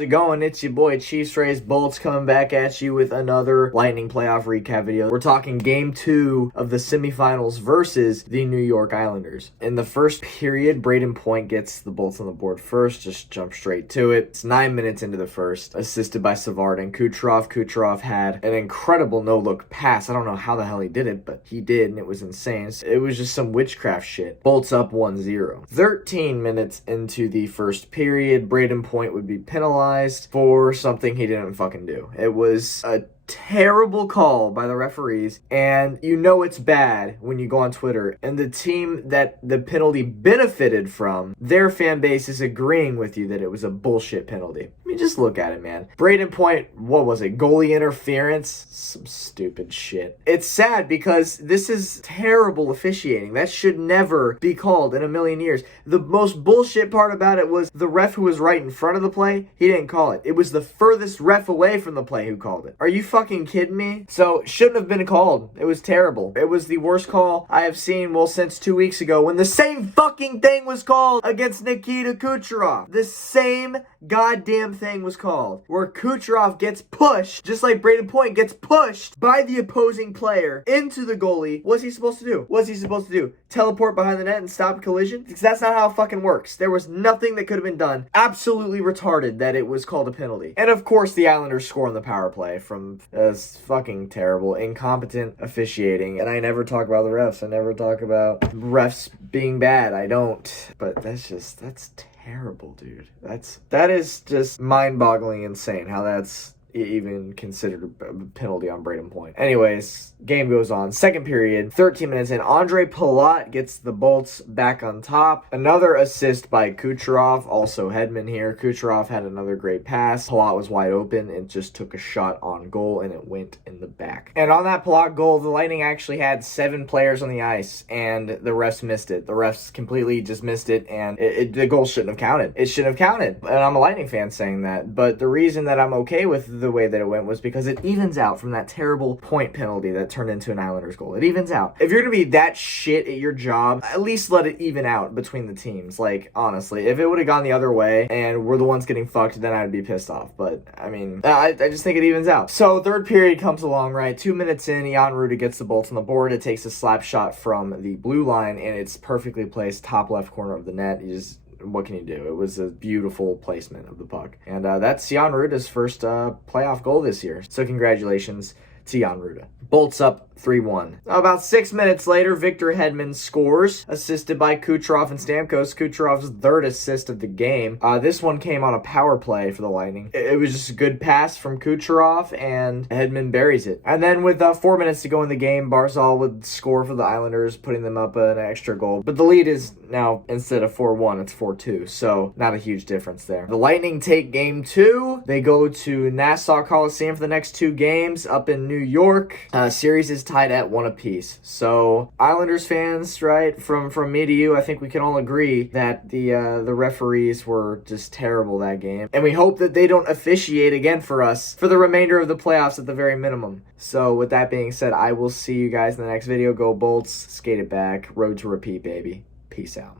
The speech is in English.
how's it going? It's your boy Chiefs Rays Bolts coming back at you with another Lightning playoff recap video. We're talking game 2 of the semifinals versus the New York Islanders. In the first period, Braden Point gets the Bolts on the board first, just jump straight to it. It's 9 minutes into the first, assisted by Savard and Kucherov. Kucherov had an incredible no-look pass. I don't know how the hell he did it, but he did, and it was insane. It was just some witchcraft shit. Bolts up 1-0. 13 minutes into the first period, Braden Point would be penalized for something he didn't fucking do. It was a terrible call by the referees, and you know it's bad when you go on Twitter and the team that the penalty benefited from, their fan base is agreeing with you that it was a bullshit penalty. I mean, just look at it, man. Braden Point, what was it, goalie interference? Some stupid shit. It's sad because this is terrible officiating. That should never be called in a million years. The most bullshit part about it was the ref who was right in front of the play, he didn't call it. It was the furthest ref away from the play who called it. Are you fucking kidding me? So, shouldn't have been called. It was terrible. It was the worst call I have seen, well, since 2 weeks ago when the same fucking thing was called against Nikita Kucherov. The same goddamn thing was called, where Kucherov gets pushed, just like Braden Point gets pushed by the opposing player into the goalie. What's he supposed to do? What's he supposed to do? Teleport behind the net and stop a collision? Because that's not how it fucking works. There was nothing that could have been done. Absolutely retarded that it was called a penalty. And of course, the Islanders score on the power play from fucking terrible, incompetent officiating. And I never talk about the refs. I never talk about refs being bad. I don't. But that's terrible, dude. That is just mind-boggling insane how that's even considered a penalty on Braden Point. Anyways, game goes on. Second period, 13 minutes in. Andre Palat gets the Bolts back on top. Another assist by Kucherov, also Hedman here. Kucherov had another great pass. Palat was wide open and just took a shot on goal, and it went in the back. And on that Palat goal, the Lightning actually had 7 players on the ice, and the refs missed it. The refs completely just missed it, and the goal shouldn't have counted. It shouldn't have counted. And I'm a Lightning fan saying that, but the reason that I'm okay with the way that it went was because it evens out from that terrible point penalty that turned into an Islanders goal. It evens out. If you're gonna be that shit at your job, at least let it even out between the teams. Like, honestly, if it would have gone the other way and we're the ones getting fucked, then I'd be pissed off. But I mean, I just think it evens out. So third period comes along, right? 2 minutes in, Jan Rutta gets the Bolts on the board. It takes a slap shot from the blue line, and it's perfectly placed top left corner of the net. What can you do? It was a beautiful placement of the puck. And that's Jan Rutta's first playoff goal this year. So congratulations to Jan Rutta. Bolts up 3-1. About 6 minutes later, Victor Hedman scores, assisted by Kucherov and Stamkos. Kucherov's third assist of the game. This one came on a power play for the Lightning. It was just a good pass from Kucherov, and Hedman buries it. And then with 4 minutes to go in the game, Barzal would score for the Islanders, putting them up an extra goal. But the lead is now, instead of 4-1, it's 4-2, so not a huge difference there. The Lightning take game 2. They go to Nassau Coliseum for the next 2 games up in New York. Series is tied at 1 apiece. So Islanders fans, right, from me to you, I think we can all agree that the referees were just terrible that game. And we hope that they don't officiate again for us for the remainder of the playoffs at the very minimum. So with that being said, I will see you guys in the next video. Go Bolts, skate it back, road to repeat, baby. Peace out.